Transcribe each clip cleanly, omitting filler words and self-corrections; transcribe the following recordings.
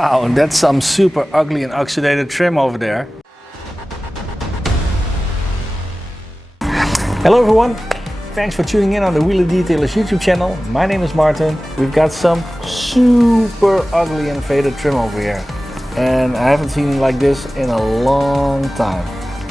Wow, that's some super ugly and oxidated trim over there. Hello everyone, thanks for tuning in on the Wheeler Detailers YouTube channel. My name is Martin. We've got some super ugly and faded trim over here. And I haven't seen it like this in a long time.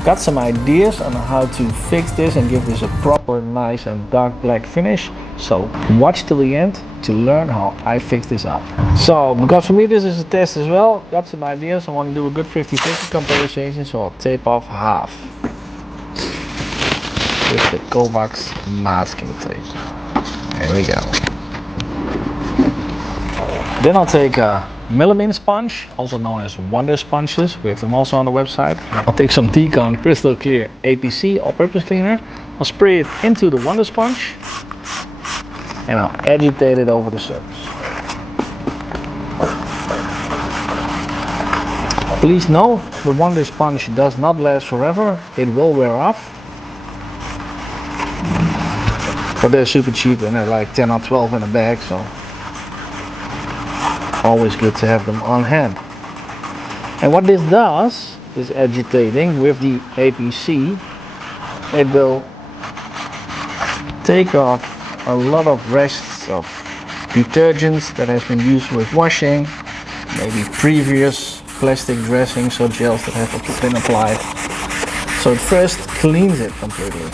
Got some ideas on how to fix this and give this a proper nice and dark black finish. So watch till the end to learn how I fix this up. So because for me this is a test as well, got some ideas. I want to do a good 50-50 comparison, so I'll tape off half with the Kovacs masking tape. There we go. Then I'll take a melamine sponge, also known as wonder sponges. We have them also on the website. I'll take some DECON crystal clear APC all-purpose cleaner. I'll spray it into the wonder sponge and I'll agitate it over the surface. Please know the wonder sponge does not last forever. It will wear off. But they're super cheap and they're like 10 or 12 in a bag, so always good to have them on hand. And what this does is agitating with the APC. It will take off a lot of rests of detergents that has been used with washing, maybe previous plastic dressings or gels that have been applied. So it first cleans it completely.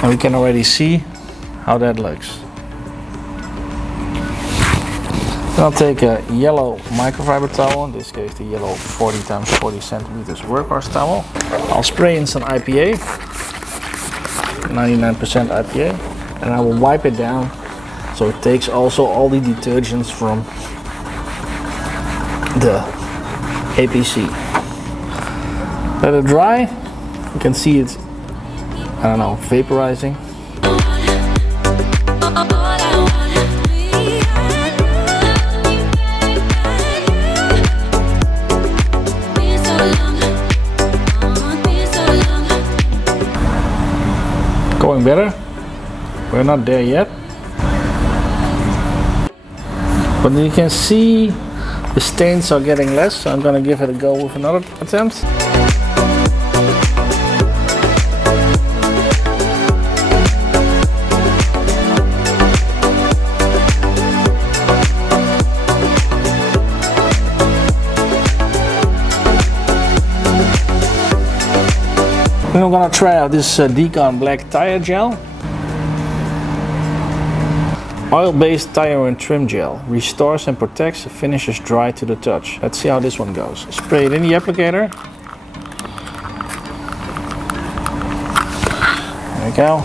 And we can already see how that looks. Then I'll take a yellow microfiber towel, in this case the yellow 40x40 centimeters workhorse towel. I'll spray in some IPA, 99% IPA, and I will wipe it down so it takes also all the detergents from the APC. Let it dry. You can see it's, I don't know, vaporizing. Going better. We're not there yet, but you can see the stains are getting less, so I'm gonna give it a go with another attempt. Then I'm gonna try out this DECON black tire gel. Oil-based tire and trim gel. Restores and protects, finishes dry to the touch. Let's see how this one goes. Spray it in the applicator. There we go.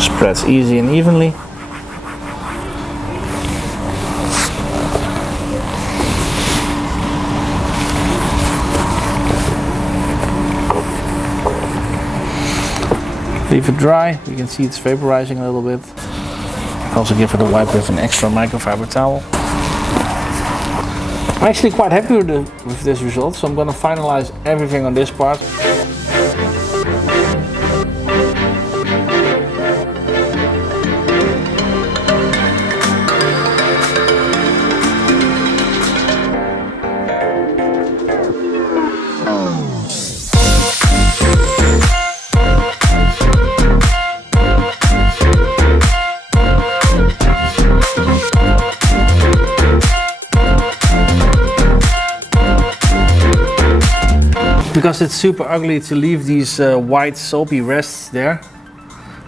Spreads easy and evenly. Leave it dry. You can see it's vaporizing a little bit. Also give it a wipe with an extra microfiber towel. I'm actually quite happy with this result, so I'm going to finalize everything on this part. Because it's super ugly to leave these white soapy rests there,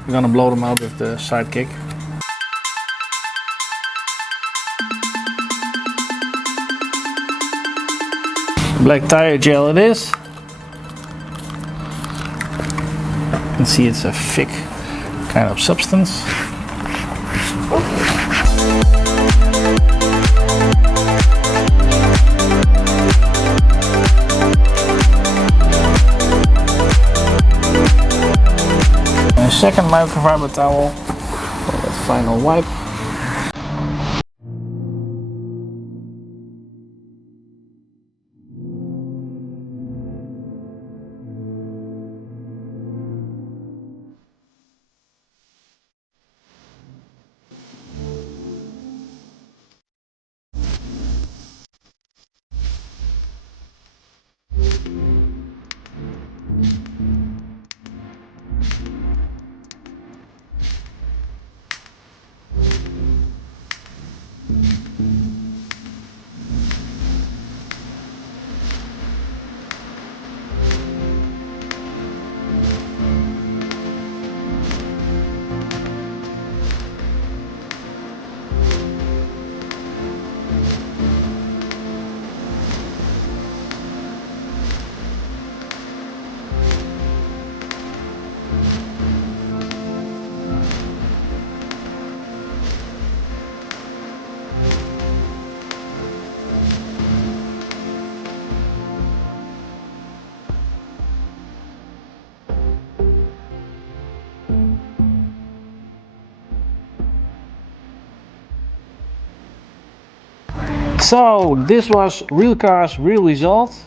we're gonna blow them out with the sidekick. Black tire gel it is. You can see it's a thick kind of substance. Second microfiber towel for that final. final wipe. So this was Real Cars, Real Results.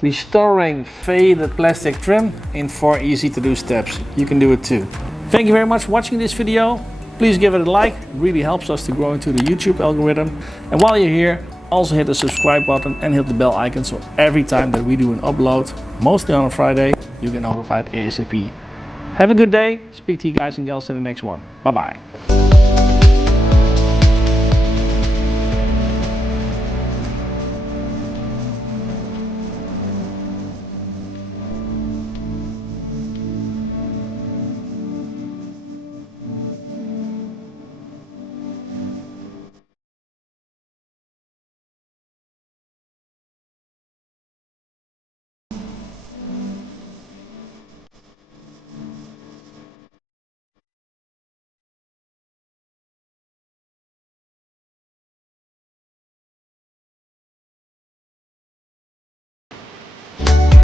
Restoring faded plastic trim in 4 easy to do steps. You can do it too. Thank you very much for watching this video. Please give it a like, it really helps us to grow into the YouTube algorithm. And while you're here, also hit the subscribe button and hit the bell icon so every time that we do an upload, mostly on a Friday, you get notified ASAP. Have a good day. Speak to you guys and gals in the next one. Bye bye.